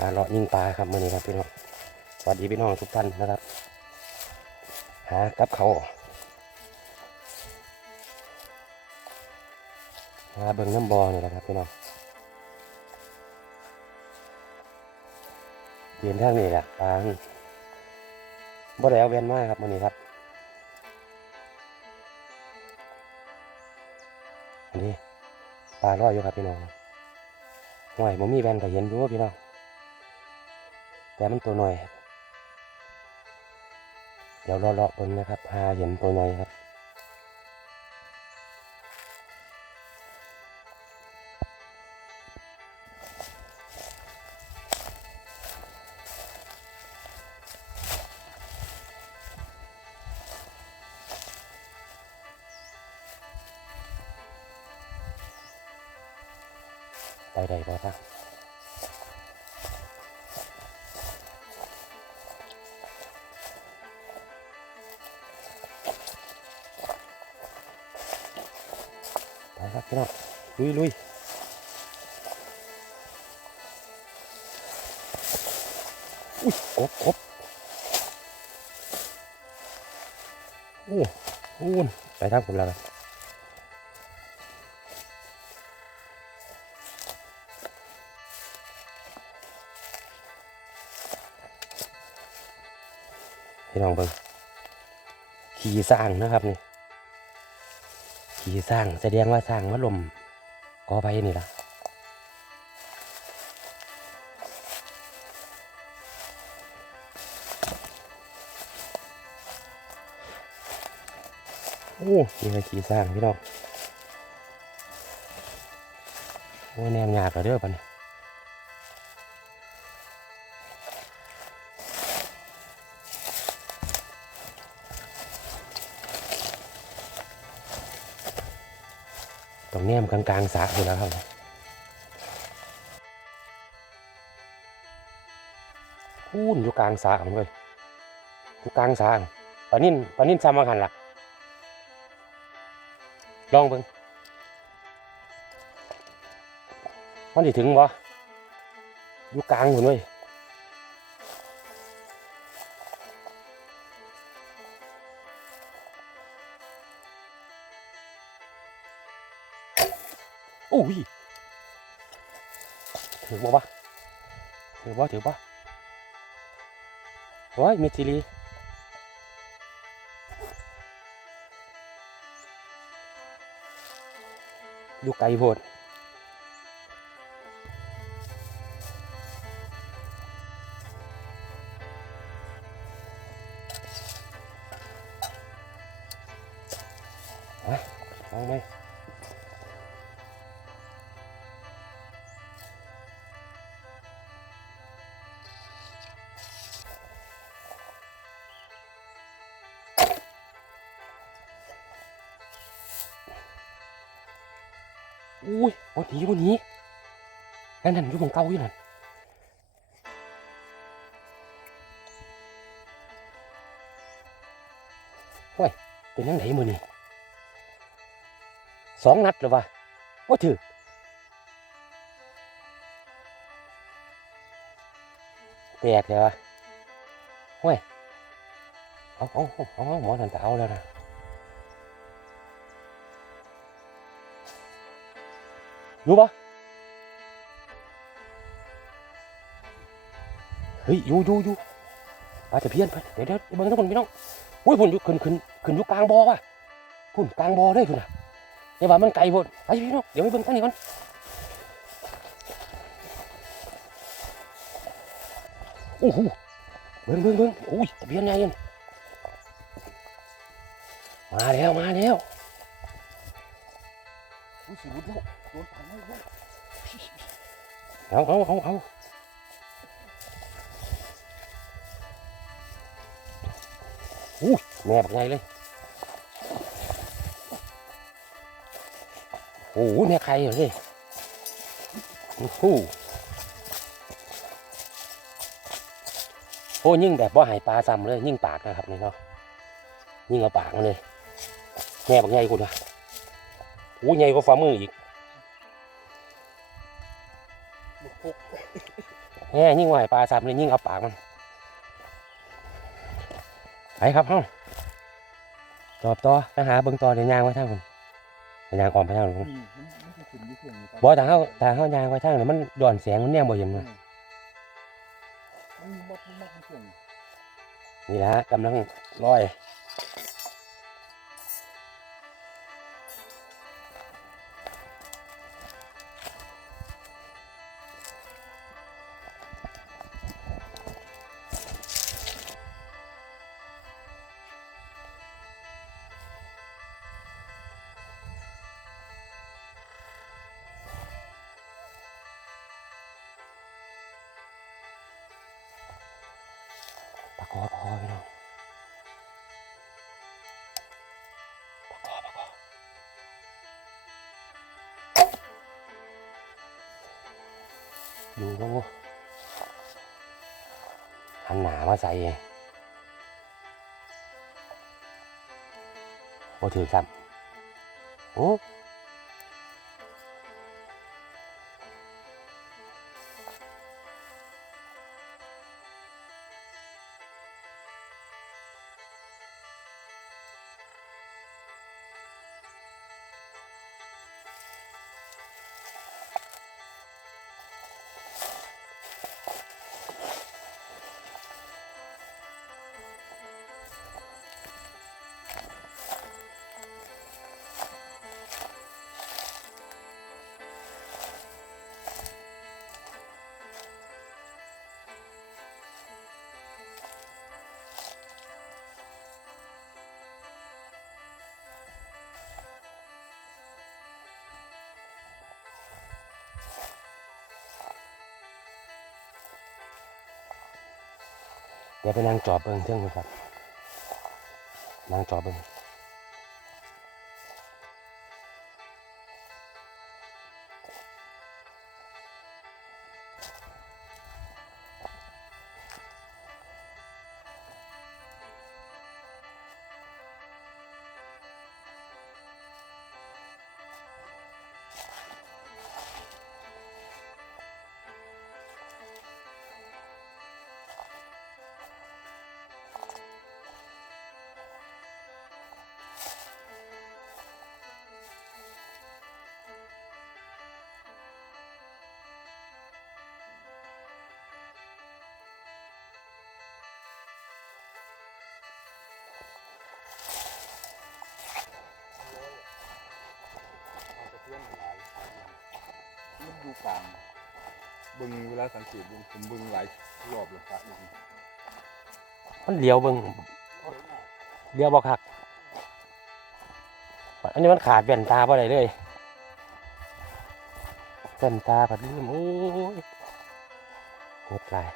หาเลาะยิงปลาครับมื่อนี้ครับพี่น้องสวัสดีพี่น้องทุกท่านนะครับ หากับเขาวหาเบิ่งน้ำบอนี่แหละครับพี่น้องเย็นทางนี้แหละปลาบ่ได้เอาเวียนมากครับมื่อนี้ครับอันนี้ปลาลอยอยู่ครับพี่น้องห่วยผมมีแวนก็เห็นอยู่ว่าพี่น้อง แต่มันตัวหน่อยเดี๋ยวรอเลาะๆเบิ่งนะครับ พาเห็นตัวใหญ่ครับไปได้บ่ท่าไปครับ พี่น้องลุยลุยอุ้ยกบกบโอ้โอ้ไปทางผมแล้วครับพี่น้องเบิ่งขี่สร้างนะครับนี่ ขี่สร้างแสดงว่าสร้างมาลมกอไปนี่ละโอ้นี่คือขี่สร้างพี่น้องโอ้แนมยากเรอเด้อปะเนี่ย รงแนมกลางๆสระอยู่แล้วครับพูนอยู่กลางสระผมเลยอยู่กลางสระปานิ่นปานิ่นซ้ำมากันละลองเบิ่งมันสิถึงบ่อยู่กลางหมดเลย อุ้ยถือบ่วะถือบ่ถือบ่โอ้ยมีทีรีอยู่ไกลโพดไปเอาไหม อุ้ยวันนี้วันนี้นั่นนั่นอยู่ของเก่าอยู่นั่นโอ้ยเป็นยังไงมือนี่สองนัดหรือวะว่าถือแปลกเลยวะโอ้ยเอาเอาเอาเอาหมอนันจะเอาแล้วนะ อยู่ปะเฮ้ยอยู่อยู่อยู่อาจจะเพี้ยนไปเดี๋ยวเดี๋ยวเบิ่งทั้งหมดพี่น้องอุ้ยพุ่นอยู่ขึ้นขึ้นขึ้นอยู่กลางบ่อว่ะพุ่นกลางบ่อเลยพุ่นน่ะอย่าว่ามันไกลพุ่นไปพี่น้องเดี๋ยวไปเบิ่งทางนี้ก่อนโอ้โหเบิ่งเบิ่งเบิ่งอุ้ยตะเพียนใหญ่ยันมาแล้วมาแล้ว หลุดแล้วโดนปันแล้วเอาเอาเอาเอาอู้แม่บักไงเลยโอ้โหแม่ใครเหรอเลยโอ้โหโอ้ยิ่งแบบว่าหายปลาซ้ำเลย ยิ่งปากนะครับนี่เนาะยิ่งเอาปากมาเลยแม่บักไงกูนะ โอ้ใหญ่กว่าฝ่ามืออีกบุกปุกแง่ยิ่งไหวปลาสับเลยยิ่งเอาปากมันไปครับเฮ้าจอบต่อไปหาเบิ่งต่อเดี๋ยวยางไว้ทางคุณเดี๋ยวยางออมไปทางคุณนี่มันมันจะขึ้นอยู่ช่วงนี้บ่ถ้าเฮาถ้าเฮายางไว้ทางนี้มันย้อนแสงมันแนมบ่เห็นมันมันมัดมันมัดมันช่วงนี้นี่แหละกำลังลอย กอปากคอพี่น้องปากคอปากคออยู่ก็หันหนามาใส่โอ้ถือซ้ำโอ้ เดี๋ยวไปนั่งจอบเบิ้งเท่งเลยครับนั่งจอบเบิ้ง สามบึงเวลาสังเกตบึงผมบึงหลายรอบเลยครับมันเลี้ยวเบึงเลี้ยวบอกหัก อันนี้มันขาดแว่นตาบ่ได้เลยแว่นตาผัดลืมโอ้ยหดลาย